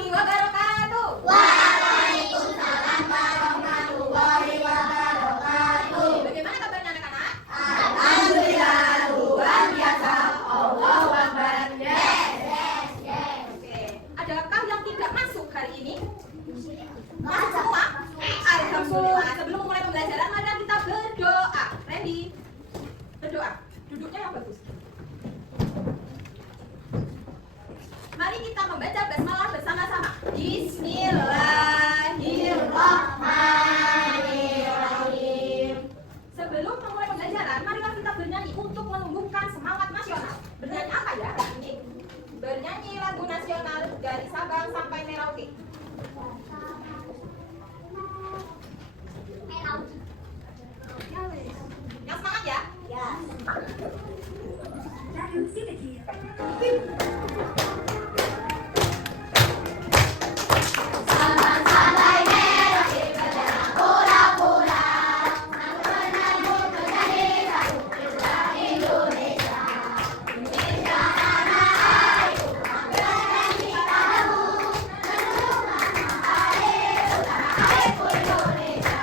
warahmatullahi wabarakatuh. Waalaikumsalam warahmatullahi wabarakatuh. Bagaimana kabarnya anak-anak? Alhamdulillah, luar biasa. Allahu Akbar. Yes. Oke. Adakah yang tidak masuk hari ini? Masuk. Semua? Alhamdulillah. Sebelum memulai pembelajaran, mari kita berdoa. Ready? Berdoa. Duduknya yang bagus. Mari kita membaca basmalah bersama-sama. Bismillahirrahmanirrahim. Sebelum memulai pembelajaran, marilah kita bernyanyi untuk menumbuhkan semangat nasional. Bernyanyi apa ya hari ini? Bernyanyi lagu nasional dari Sabang sampai Merauke. Yang semangat ya? Sampai Merauke berjalan pura-pura, menabur menjadi satu bangsa Indonesia. Indonesia tanah airku, banggakan kita dahulu, menumbuhkan air tanah airku Indonesia.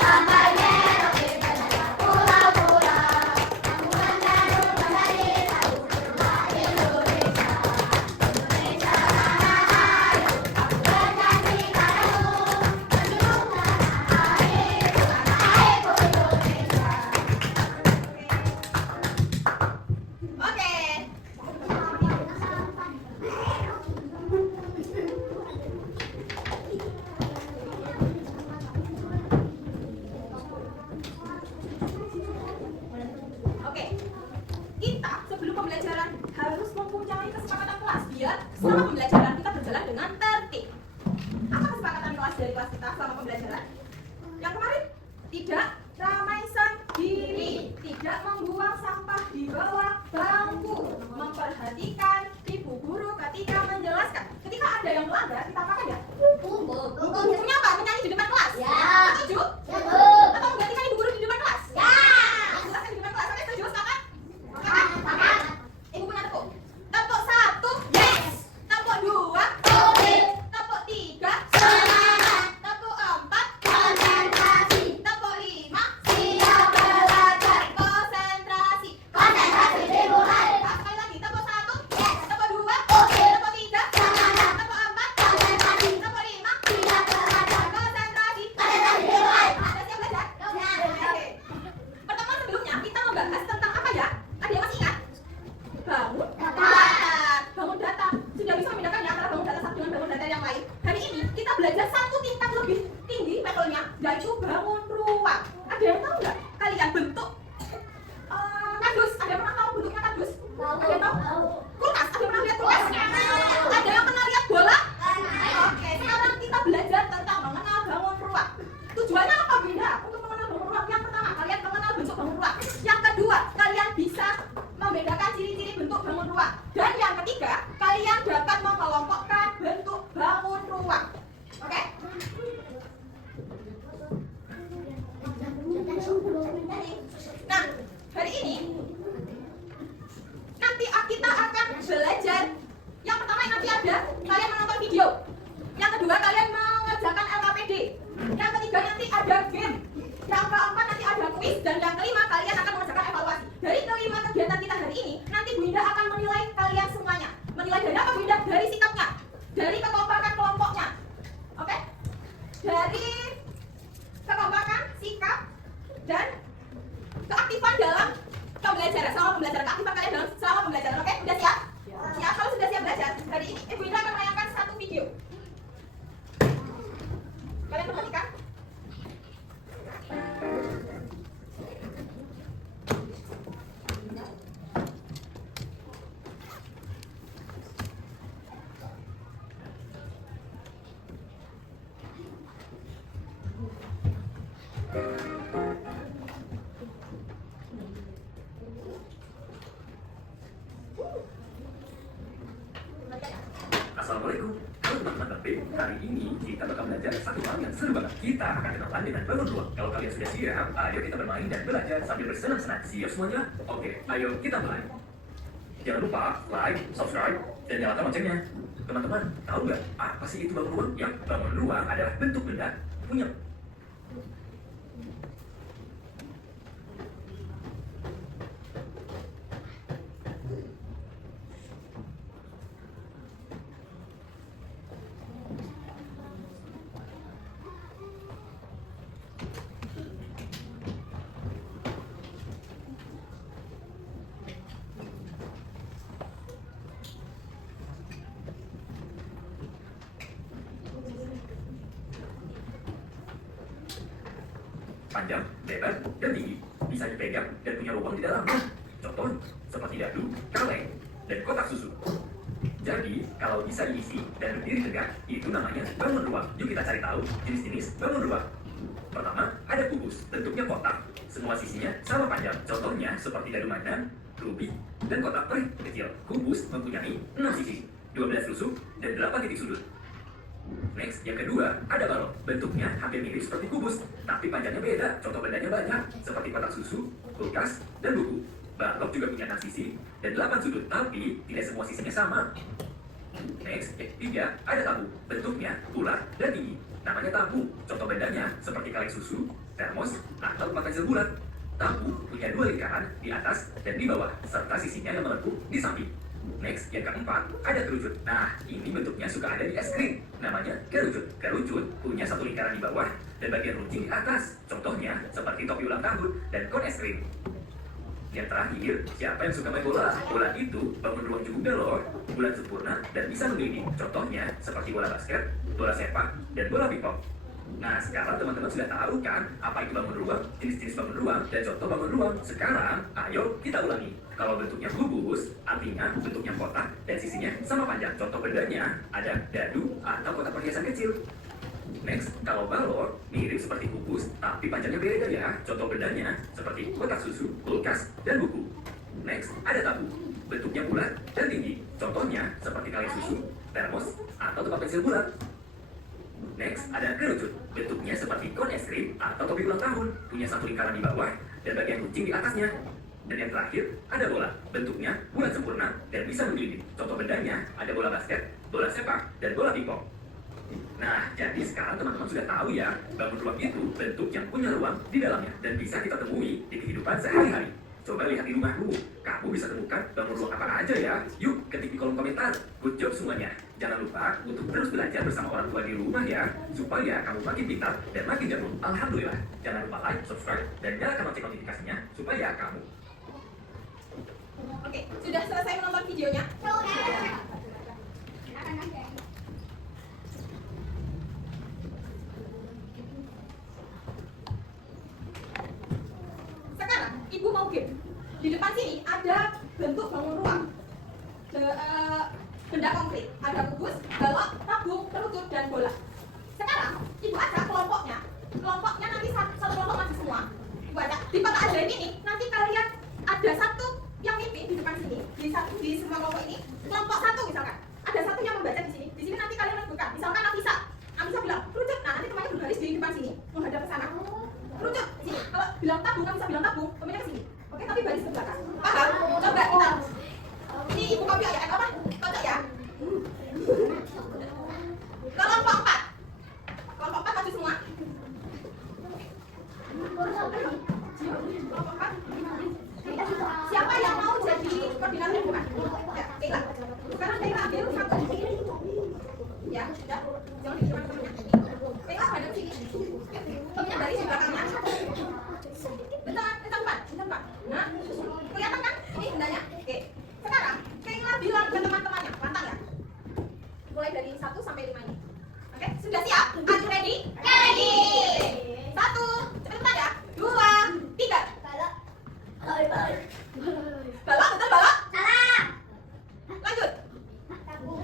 Sampai Merauke berjalan pura-pura, menabur menjadi satu bangsa Indonesia. Indonesia tanah airku, banggakan kita dahulu, menumbuhkan air tanah airku Indonesia. Oke. Oke. Kita sebelum pembelajaran harus mempunyai kesepakatan kelas biar selama pembelajaran kita berjalan dengan tertib. Apa kesepakatan kelas dari kelas kita selama pembelajaran? Yang kemarin tidak ramai sendiri, tidak membuang sampah di bawah bangku, memperhatikan ibu guru ketika menjelaskan. Ketika ada yang melanggar, kita apakan ya? Hukumnya apa? Menyanyi di depan kelas. Ya. Setuju? Betul. Atau menggantikan ibu guru di depan kelas? Ya. Jelaskan di depan kelas. Oke, setuju? Sepakat? Sepakat. Ibu punya tepuk. Tepuk 1, yes. Tepuk 2, Oke. tepuk 3, Semangat. tepuk 4, Konsentrasi. tepuk 5, Siap belajar. konsentrasi. Konsentrasi dimulai. Sekali lagi, tepuk 1, Yes. tepuk 2, Oke. tepuk 3, Semangat. tepuk 4, Konsentrasi. tepuk 5, Siap belajar. konsentrasi. Konsentrasi dimulai. Ada siap belajar? Ya. Oke. Pertemuan sebelumnya kita membahas tentang apa ya? Ada yang masih ingat? Bangun data. Bangun data. Sudah bisa membedakan ya antara bangun data satu dengan bangun data yang lain. Hari ini kita belajar satu tingkat lebih tinggi levelnya, yaitu bangun ruang. Ada yang tahu nggak? Kalian bentuk kardus. Ada yang pernah tahu bentuknya kardus? Ada yang tahu? Kulkas. Ada yang pernah lihat kulkas? Ada yang pernah lihat bola? Oke, sekarang kita belajar tentang mengenal bangun ruang. Tujuannya apa beda? Untuk mengenal bangun ruang, yang pertama kalian mengenal bentuk bangun ruang. Yang kedua, kalian bisa membedakan ciri-ciri bentuk bangun ruang. Dan yang ketiga, kalian dapat mengelompokkan bentuk bangun ruang. Oke? Nah, hari ini nanti kita akan belajar. Yang pertama nanti ada kalian menonton video. Yang kedua kalian mengerjakan LKPD. Yang ketiga nanti ada game. Yang keempat nanti ada kuis. Dan yang kelima kalian akan mengerjakan evaluasi. Dari kelima kegiatan kita hari ini, nanti Bu Indah akan menilai kalian semuanya. Menilai dari apa Bu Indah? Dari sikapnya, dari kekompakan kelompoknya. Oke? Dari kekompakan, sikap, dan keaktifan dalam pembelajaran. Selama pembelajaran, keaktifan kalian dalam selama pembelajaran. Oke? Sudah siap? Siap? Kalau sudah siap belajar, hari ini Ibu Indah akan menayangkan satu video. Kalian perhatikan. Hari ini kita bakal belajar satu hal yang seru banget. Kita akan kenalan dengan bangun ruang. Kalau kalian sudah siap, ayo kita bermain dan belajar sambil bersenang-senang. Siap semuanya? Oke, ayo kita mulai. Jangan lupa like, subscribe, dan nyalakan loncengnya. Teman-teman, tahu nggak apa sih itu bangun ruang? Yang bangun ruang adalah bentuk benda punya panjang, lebar, dan tinggi. Bisa dipegang dan punya lubang di dalamnya. Contoh seperti dadu, kaleng, dan kotak susu. Jadi, kalau bisa diisi dan berdiri tegak, itu namanya bangun ruang. Yuk kita cari tahu jenis-jenis bangun ruang. Pertama, ada kubus, bentuknya kotak. Semua sisinya sama panjang. Contohnya seperti dadu mainan, rubi, dan kotak peri kecil. Kubus mempunyai 6 sisi, 12 tusuk, dan 8 titik sudut. Next, yang kedua, ada balok. Bentuknya hampir mirip seperti kubus, tapi panjangnya beda. Contoh bendanya banyak, seperti kotak susu, kulkas, dan buku. Balok juga punya 6 sisi dan 8 sudut, tapi tidak semua sisinya sama. Next, yang ketiga, ada tabung. Bentuknya bulat dan tinggi. Namanya tabung. Contoh bendanya seperti kaleng susu, termos, atau tempat pensil bulat. Tabung punya 2 lingkaran di atas dan di bawah, serta sisinya yang melengkung di samping. Next, yang keempat, ada kerucut. Nah, ini bentuknya suka ada di es krim. Namanya kerucut. Kerucut punya 1 lingkaran di bawah dan bagian runcing di atas. Contohnya seperti topi ulang tahun dan kon es krim. Yang terakhir, siapa yang suka main bola? Bola itu bangun ruang juga loh. Bulat sempurna dan bisa menggelinding. Contohnya seperti bola basket, bola sepak, dan bola pingpong. Nah, sekarang teman-teman sudah tahu kan apa itu bangun ruang, jenis-jenis bangun ruang, dan contoh bangun ruang. Sekarang, ayo kita ulangi. Kalau bentuknya kubus, artinya bentuknya kotak dan sisinya sama panjang. Contoh bendanya ada dadu atau kotak perhiasan kecil. Next, kalau balon mirip seperti kubus, tapi panjangnya beda ya. Contoh bendanya seperti kotak susu, kulkas, dan buku. Next, ada tabung. Bentuknya bulat dan tinggi. Contohnya seperti kaleng susu, termos, atau tempat pensil bulat. Next, ada kerucut. Bentuknya seperti kon es krim atau topi ulang tahun. Punya 1 lingkaran di bawah dan bagian runcing di atasnya. Dan yang terakhir, ada bola. Bentuknya bulat sempurna dan bisa menggelinding. Contoh bendanya ada bola basket, bola sepak, dan bola pingpong. Nah, jadi sekarang teman-teman sudah tahu ya, bangun ruang itu bentuk yang punya ruang di dalamnya dan bisa kita temui di kehidupan sehari-hari. Coba lihat di rumahmu, kamu bisa temukan bangun ruang apa aja ya? Yuk, ketik di kolom komentar. Good job semuanya. Jangan lupa untuk terus belajar bersama orang tua di rumah ya, supaya kamu makin pintar dan makin jago. Alhamdulillah. Jangan lupa like, subscribe, dan nyalakan lonceng notifikasinya supaya kamu. Oke, sudah selesai menonton videonya? Sekarang, Ibu mau game. Di depan sini ada bentuk bangun ruang. Benda konkret. Ada kubus, balok, tabung, kerucut, dan bola. Sekarang, Ibu ajak kelompoknya. Kelompoknya nanti satu kelompok maju semua. Ibu ajak. Di peta ajaib ini, nanti kalian ada satu yang mimpin di depan sini. Di semua kelompok ini, kelompok 1 misalkan. Ada satu yang membaca di sini. Di sini nanti kalian menentukan. Misalkan Nafisa. Nafisa bilang, kerucut. Nah, nanti temannya berbaris di depan sini. Menghadap ke sana. Kerucut di sini. Kalau bilang tabung, Nafisa bilang tabung, temannya ke sini. Oke, tapi baris ke belakang. Paham? Coba kita. Ini Ibu kopi ya, apa? Cocok ya? Kelompok 4. Kelompok 4 maju semua. Kelompok 4. Siapa yang mau jadi koordinator bukan? Ya, Kayla. Sekarang Kayla ambil satu. Ya, sudah. Jangan di depan temennya. Kayla hadap sini. Temennya dari di belakangnya. Bentar, bentar. Nah, kelihatan kan? Ini bendanya. Oke. Sekarang Kayla bilang ke teman-temannya, pantang ya. Mulai dari 1 sampai 5 ini. Oke, sudah siap? Are you ready? Ready. 1, cepetan ya. 2, 3. Balok. Balok, betul balok? Salah. Lanjut. Tabung.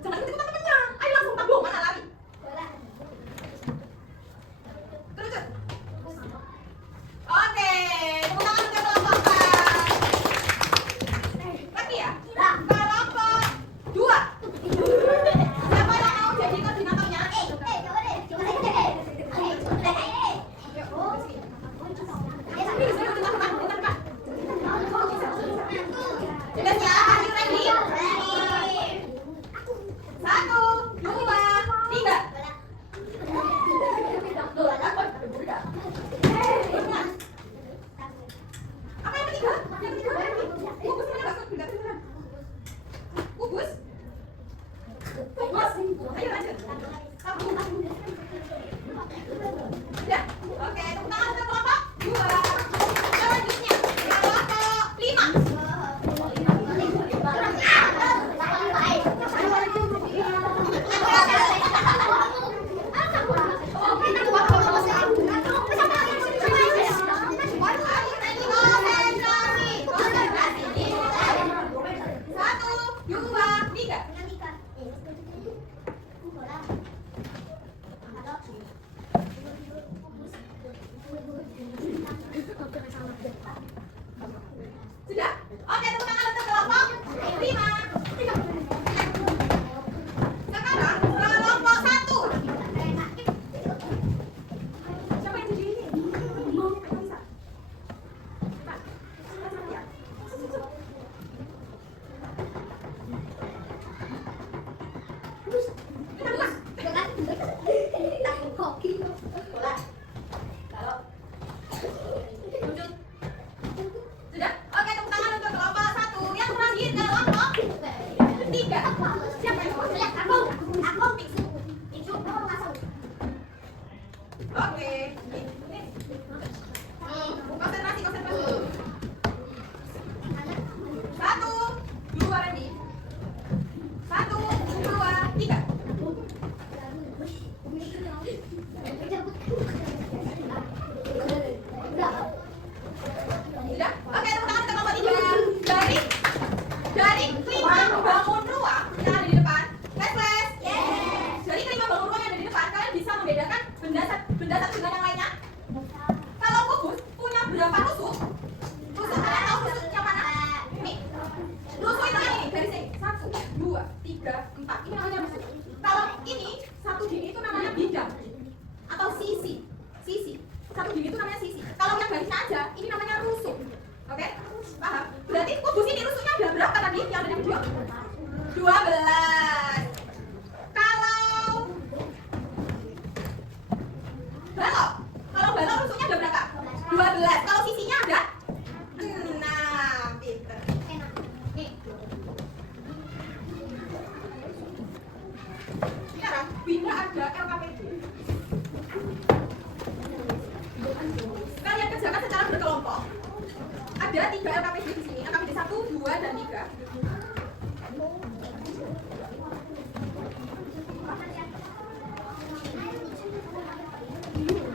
Jangan ikut-ikutan temennya. Ayo langsung tabung, mana lari? Bola. Kerucut. Oke, tepuk tangan untuk kelompok 4. Lagi ya? Kelompok 2. Siapa Dari kelima bangun ruang yang ada di depan, les. Dari kelima bangun ruang yang ada di depan, kalian bisa membedakan benda satu dengan yang lainnya. Kalau kubus punya berapa rusuk? Rusuk kalian tahu rusuk yang mana? Nih, rusuk itu yang ini dari sini 1, 2, 3, 4. Ini namanya rusuk. Kalau ini satu gini itu namanya bidang atau sisi. Satu gini itu namanya sisi. Kalau yang garisnya aja, ini namanya rusuk. Oke? Paham? Berarti kubus ini rusuknya ada berapa tadi yang ada di video? 12. Kalau balok rusuknya ada berapa? 12. Kalau sisinya ada 6. Pinter. Nih. Sekarang Winda ada LKPD. Kalian kerjakan secara berkelompok. Ada 3 LKPD di sini. LKPD 1, 2, dan 3.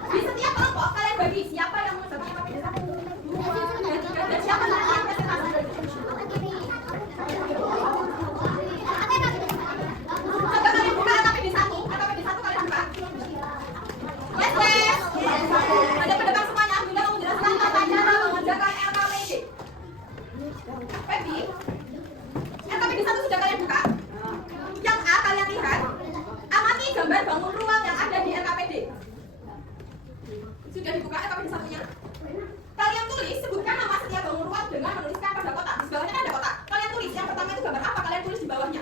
Di setiap kelompok kalian bagi siapa yang mengerjakan LKPD 1, 2, dan 3, dan siapa lagi yang presentasi. Coba kalian buka LKPD 1. LKPD 1 kalian buka. Les. Ada pendekat semuanya. Bunda mau menjelaskan tata cara mengerjakan LKPD. Pepi, LKPD 1 sudah kalian buka. Yang A kalian lihat. Amati gambar bangun ruang yang ada di LKPD. Sudah dibuka LKPD 1-nya. Kalian tulis, sebutkan nama setiap bangun ruang dengan menuliskan pada kotak. Di bawahnya ada kotak. Kalian tulis, yang pertama itu gambar apa, kalian tulis di bawahnya.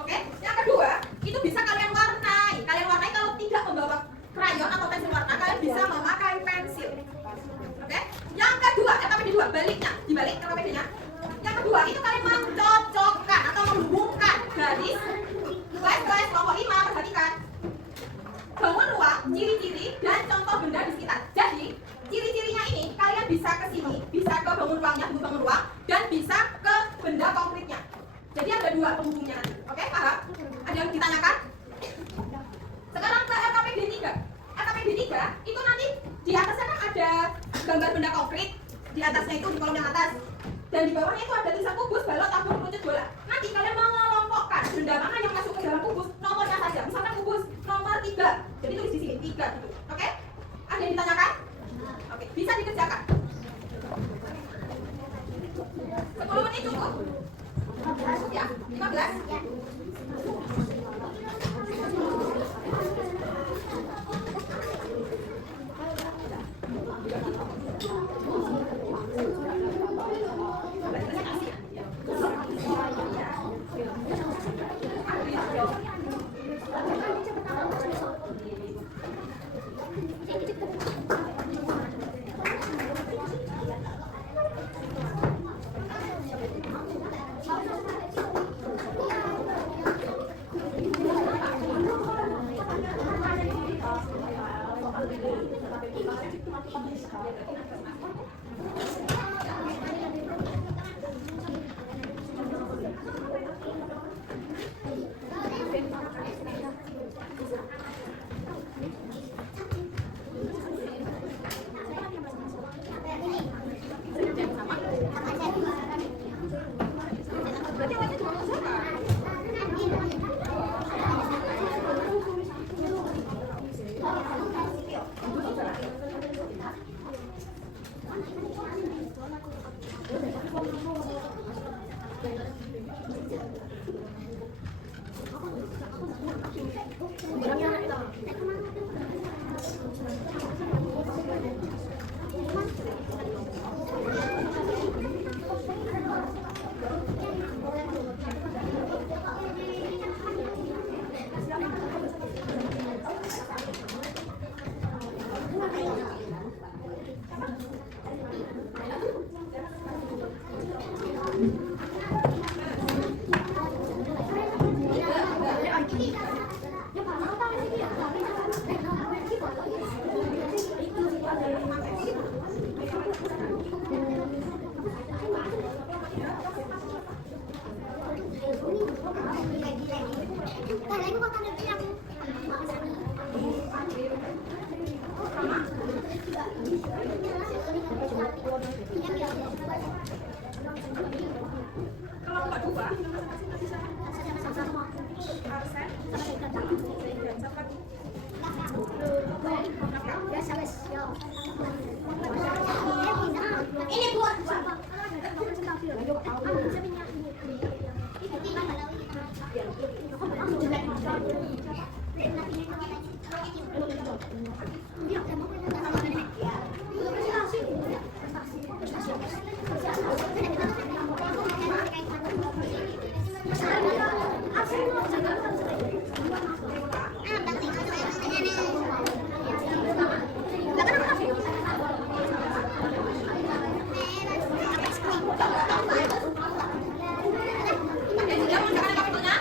Oke? Yang kedua, itu bisa kalian warnai. Kalian warnai kalau tidak membawa krayon atau pensil warna, kalian bisa memakai pensil. Oke? Yang kedua, LKPD 2, baliknya, dibalik LKPD-nya. Yang kedua, itu kalian mencocokkan atau menghubungkan garis. Les, kelompok 5, perhatikan. Bangun ruang, ciri-ciri, dan contoh benda di sekitar. Jadi, ciri-cirinya ini kalian bisa ke sini, bisa ke bangun ruangnya, bangun ruang, dan bisa ke benda konkretnya. Jadi ada 2 penghubungnya nanti. Oke, paham? Ada yang ditanyakan? Sekarang ke LKPD 3. LKPD 3 itu nanti di atasnya kan ada gambar benda konkret. Di atasnya itu di kolom yang atas. Dan di bawahnya itu ada tulisan kubus, balok, tabung, peluncur bola. Nanti kalian mengelompokkan benda mana yang masuk ke dalam kubus, nomornya saja. Misalkan kubus nomor 3. Jadi tulis di sini 3 gitu. Oke? Ada yang ditanyakan? Oke, bisa dikerjakan. 10 menit cukup? Ya, 15. dua arsen dan satu lagi. Ini buat Dan juga menggunakan waktunya.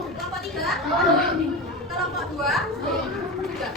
Kelompok tiga, kelompok dua, tiga.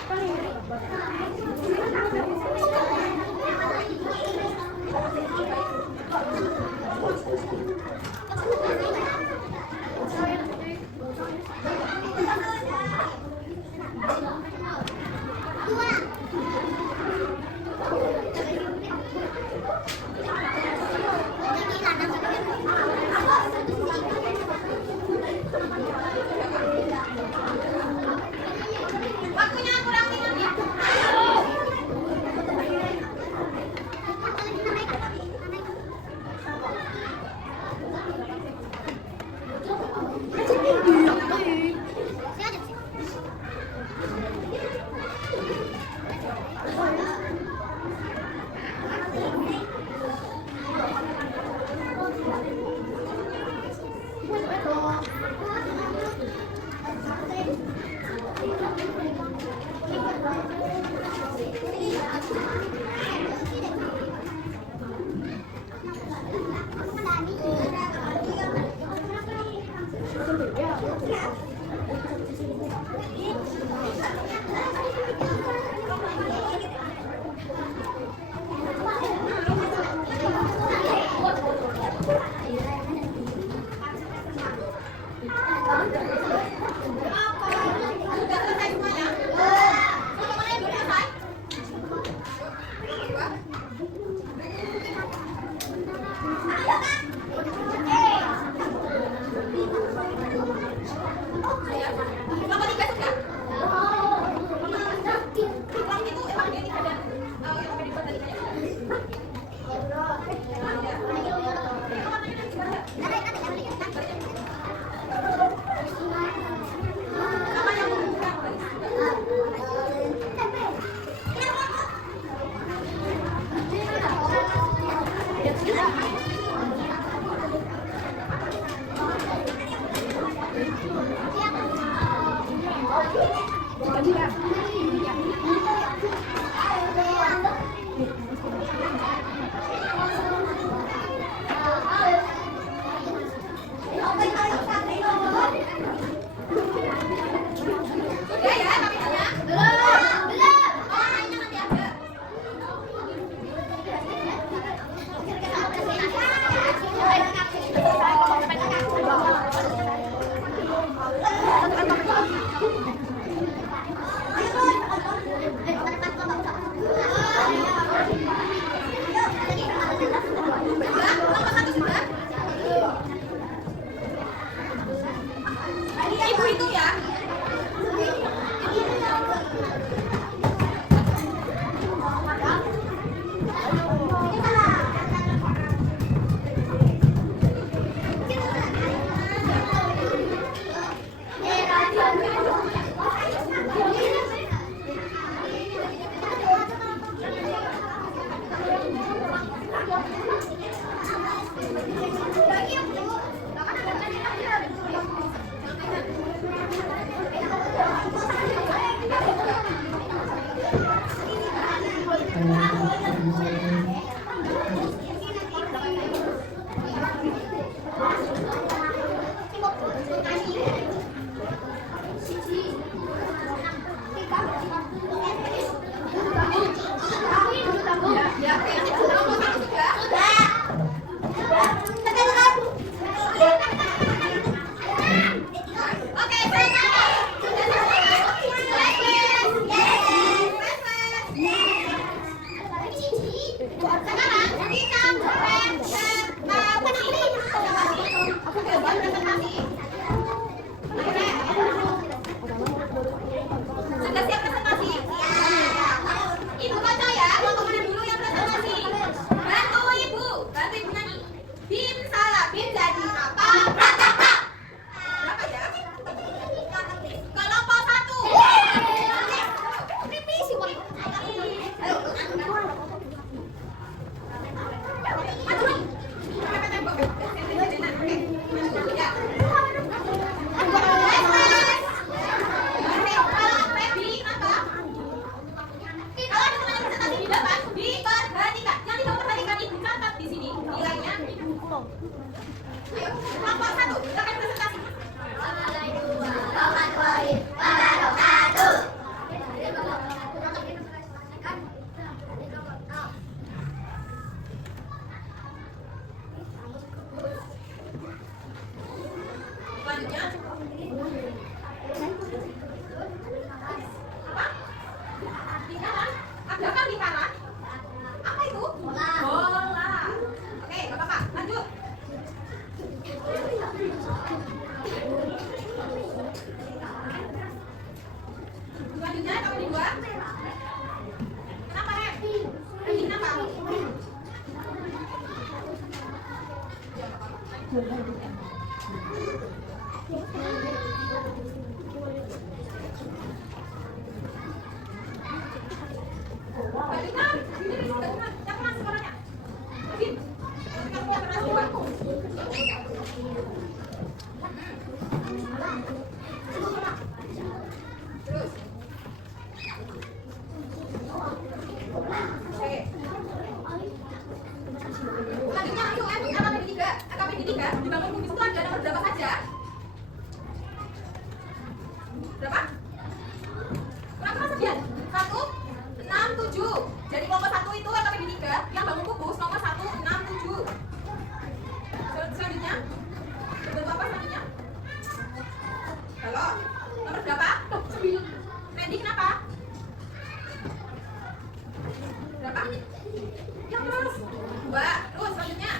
Waktunya kurang 5 menit. Sudah selesai semuanya? Semuanya sudah selesai? Dua. Kelompok tiga sudah? Bim salah, Bim jadi apa? Berapa ya? Kelompok 1. Selanjutnya apa? Lingkaran? Adakah lingkaran? Apa itu? Bola. Oke, Bapak, lanjut. Selanjutnya kamu di 2. Kenapa, Hem? Ini kenapa? Balikan. Ini balikan. Yang keras suaranya. Bim. Yang keras juga. Terus. Oke. Selanjutnya ayo AKBD 3. AKBD 3 dibangun kubis itu ada nomor berapa saja? Berapa? Kurang 9. 1, 6, 7. Jadi kelompok 1 itu AKBD 3 yang bangun kubus nomor 1, 6, 7. Selanjutnya berbentuk apa selanjutnya? Halo? Nomor berapa? 9. Randy kenapa? Berapa? Yang terus 2. Terus selanjutnya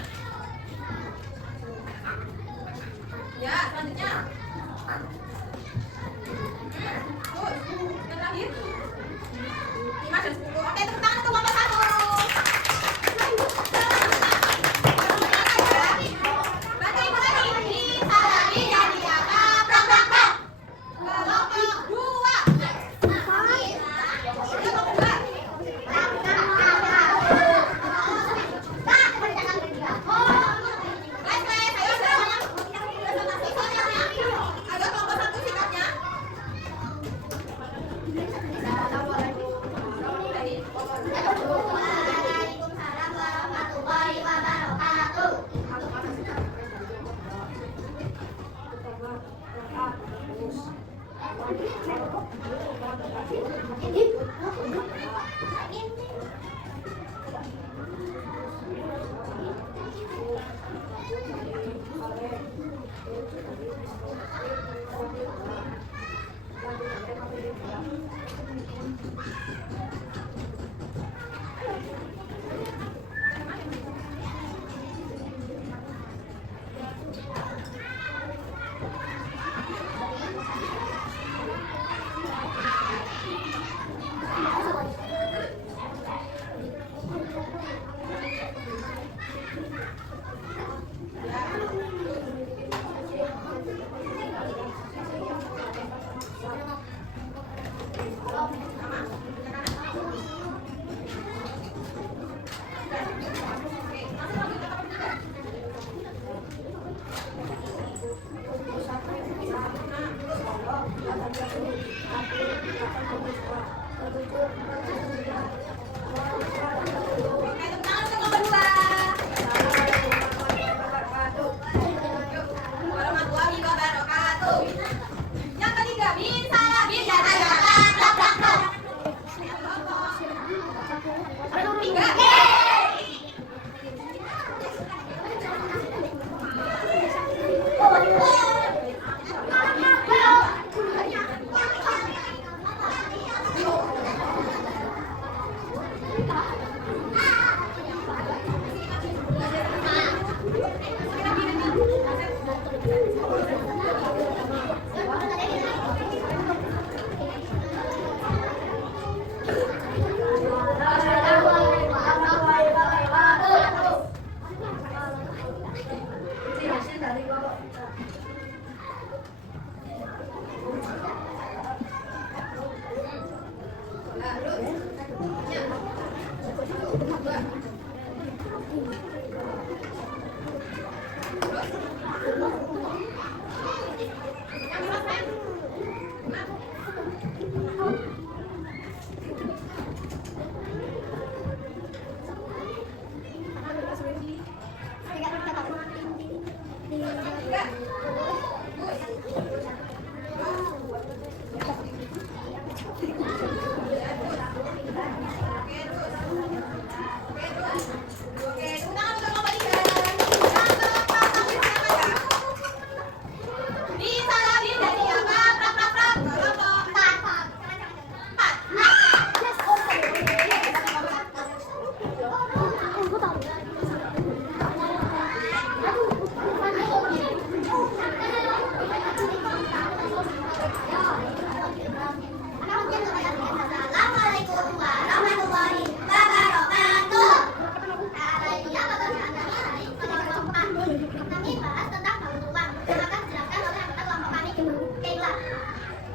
Kami bahas tentang baut ruang yang akan dijelaskan oleh anggota kelompok kami, Ibu Keila.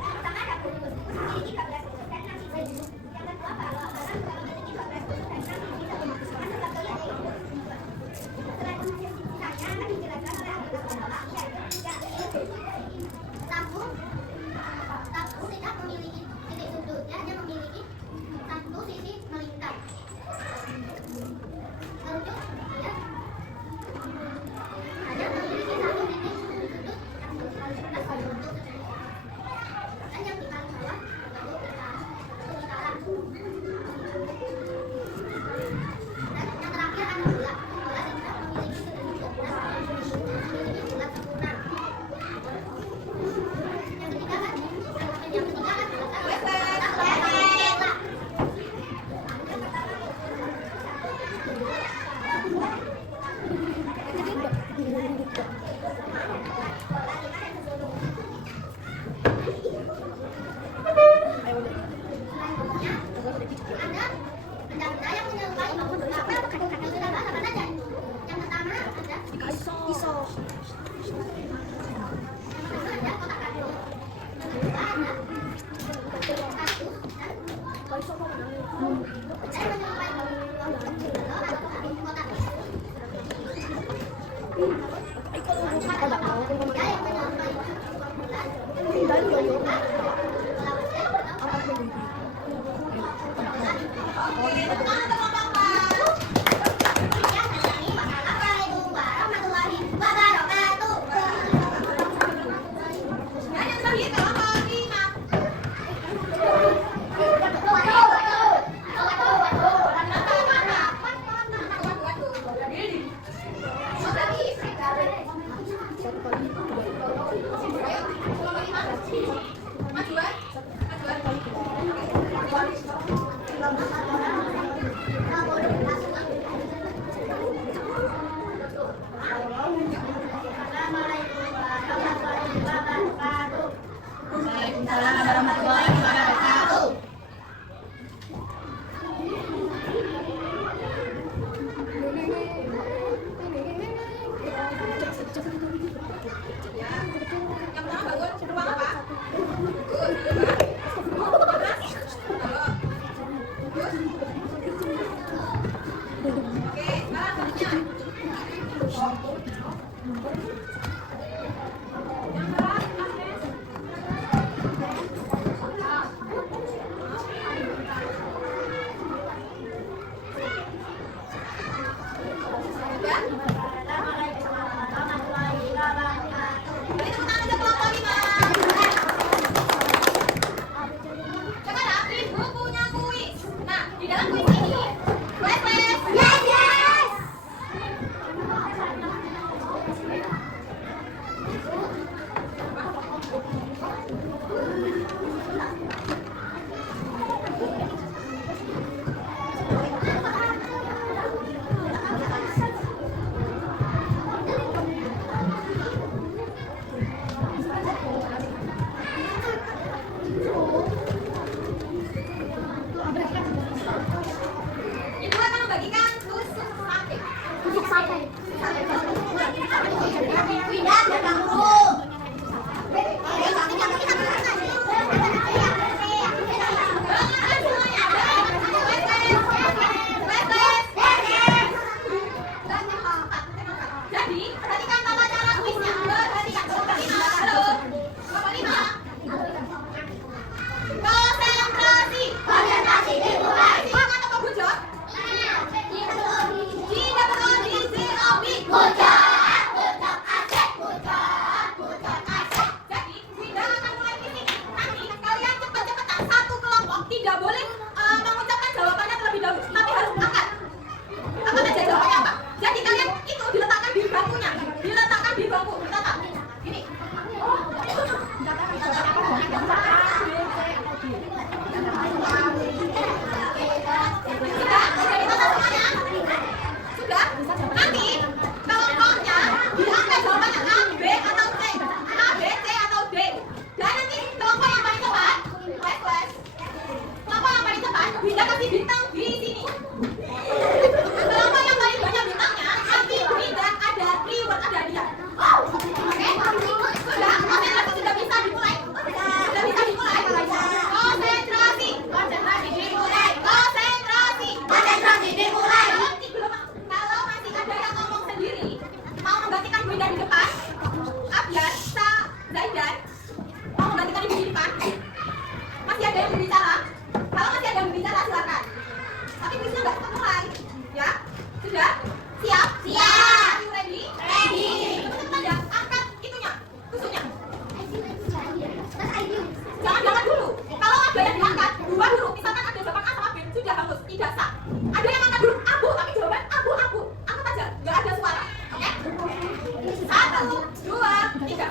Pertama ada bonus memiliki 12 unsur dan 6 sisi. Yang kedua bahwa barang memiliki 12 unsur dan 6 sisi dan memasukkan sebab kalian yang selain hasil sisanya akan dijelaskan oleh anggota kelompok kami, yaitu 3. Tabung tidak memiliki titik sudut, dia hanya memiliki satu sisi melingkar. Telunjuk ya hanya memiliki satu titik sudut yang paling rendah berbentuk segitiga, dan yang di paling bawah berbentuk lingkaran. Dan yang terakhir ada bola tidak memiliki titik sudut dan memiliki bulat sempurna. Yang ketiga kan ada benda-benda yang menyerupai bangun bola. Yang sudah bahas apa saja? Yang pertama ada pisau. Yang kedua ada kotak kardus. Yang kedua ada kardus dan benda yang menyerupai bangun bola atau kotak. Benda yang menyerupai bola. yang di depan, Abyan, Sa, Zaidan, mau menggantikan ibu di depan. Masih ada yang berbicara? Kalau masih ada yang berbicara silakan. Tapi kuisnya nggak cepat mulai, ya? Sudah? Siap? Siap. You ready? Ready. Cepat-cepat ya, angkat itunya, tusuknya. Jangan dulu. Kalau ada yang diangkat, dua dulu. Misalkan ada jawaban A sama B, sudah bagus, tidak sah. Ada yang angkat dulu abu, tapi jawaban abu. Angkat aja, nggak ada suara. Oke? 1, 2, 3.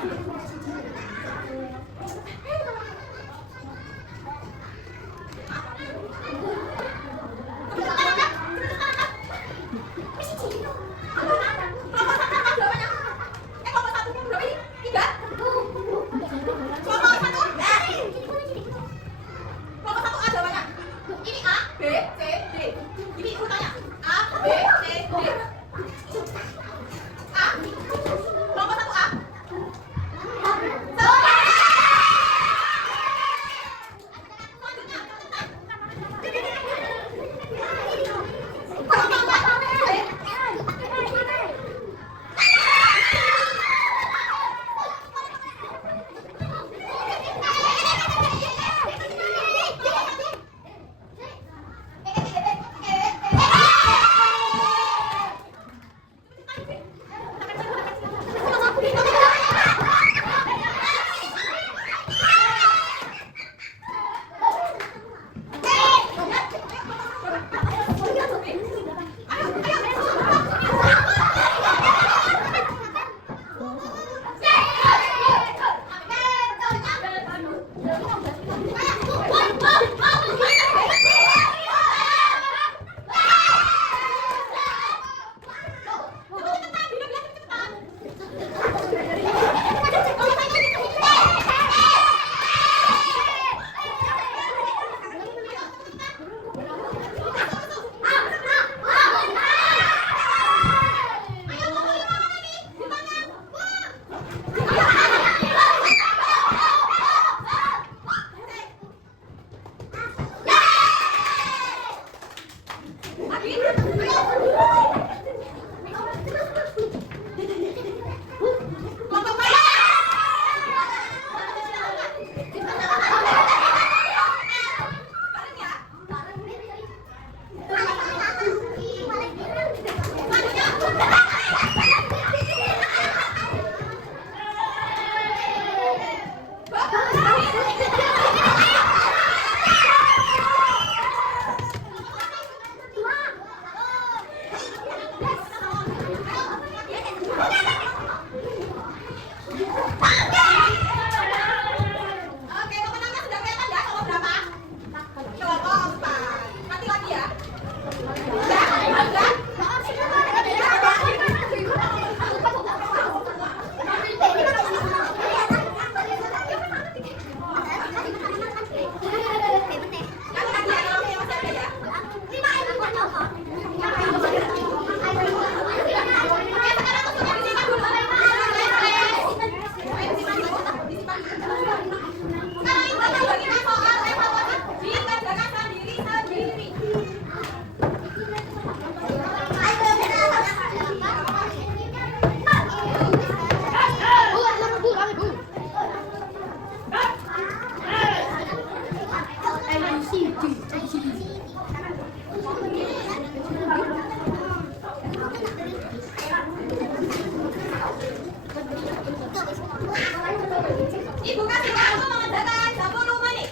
Ibu kasih waktu mengerjakan 10 menit.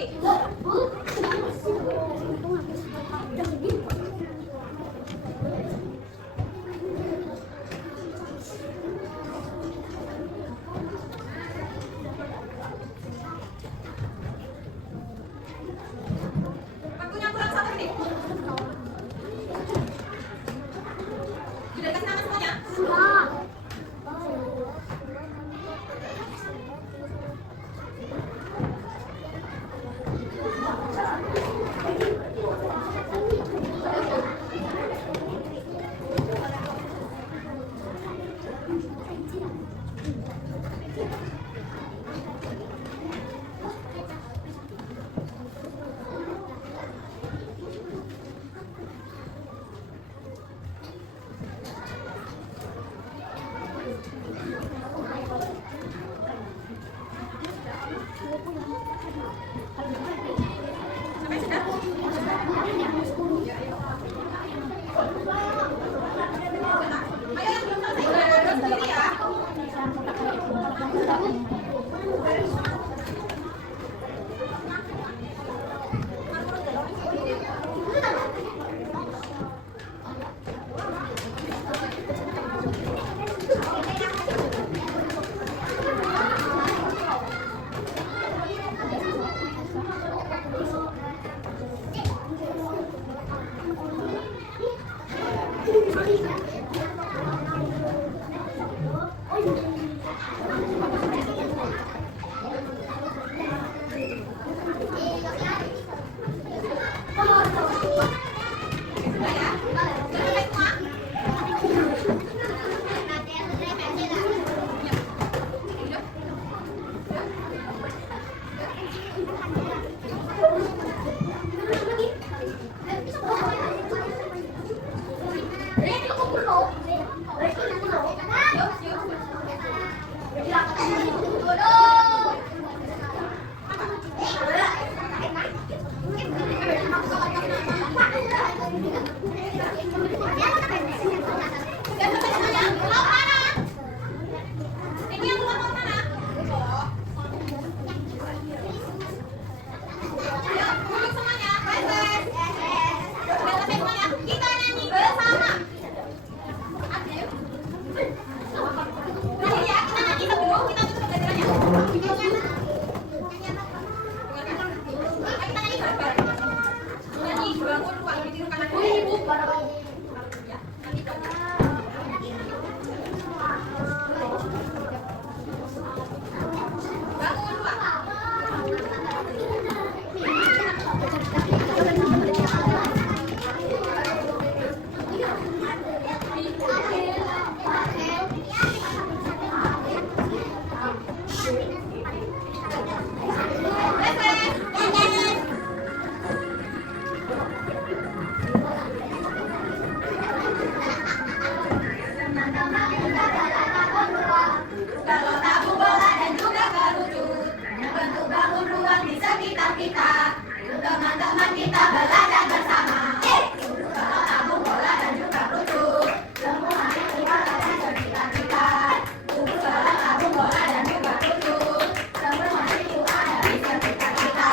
lagi. Waktunya kurang 1 menit. Sudah dikasih nama semuanya? Sampai sudah? Ayo yang belum selesai udah duduk sendiri ya. Sudah ya? Sudah selesai semua? Sudah selesai semuanya? Mau mana? Ini yang belum mau mana? Ayo, duduk semuanya. Proses. Sudah selesai semuanya? Kita nyanyi bersama. Terakhir ya, kita nyanyi sebelum kita tutup pembelajarannya. Dengarkan. Ayo kita nyanyi bareng-bareng. Nyanyi bangun ruang ditirukan lagu. Ya, nanti dong. Bangun ruang. Kalau tabung bola dan juga kerucut, bentuk bangun ruang di sekitar kita. Yuk teman-teman kita belajar bersama. Kalau tabung bola dan juga kerucut, semuanya kita belajar sekitar kita. Kalau tabung bola dan juga kerucut, semuanya itu ada di sekitar kita.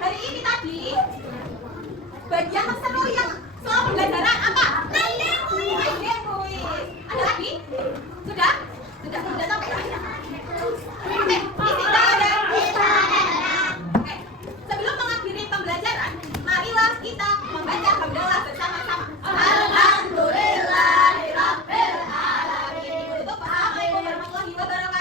Hari ini tadi bagian terseru yang soal pembelajaran apa? Idea kuis. Ada lagi? Sudah? Sudah sampai ya? Oke, Oke, sebelum mengakhiri pembelajaran, marilah kita membaca hamdalah bersama-sama. Alhamdulillahirabbil alamin. Itu Assalamualaikum warahmatullahi wabarakatuh.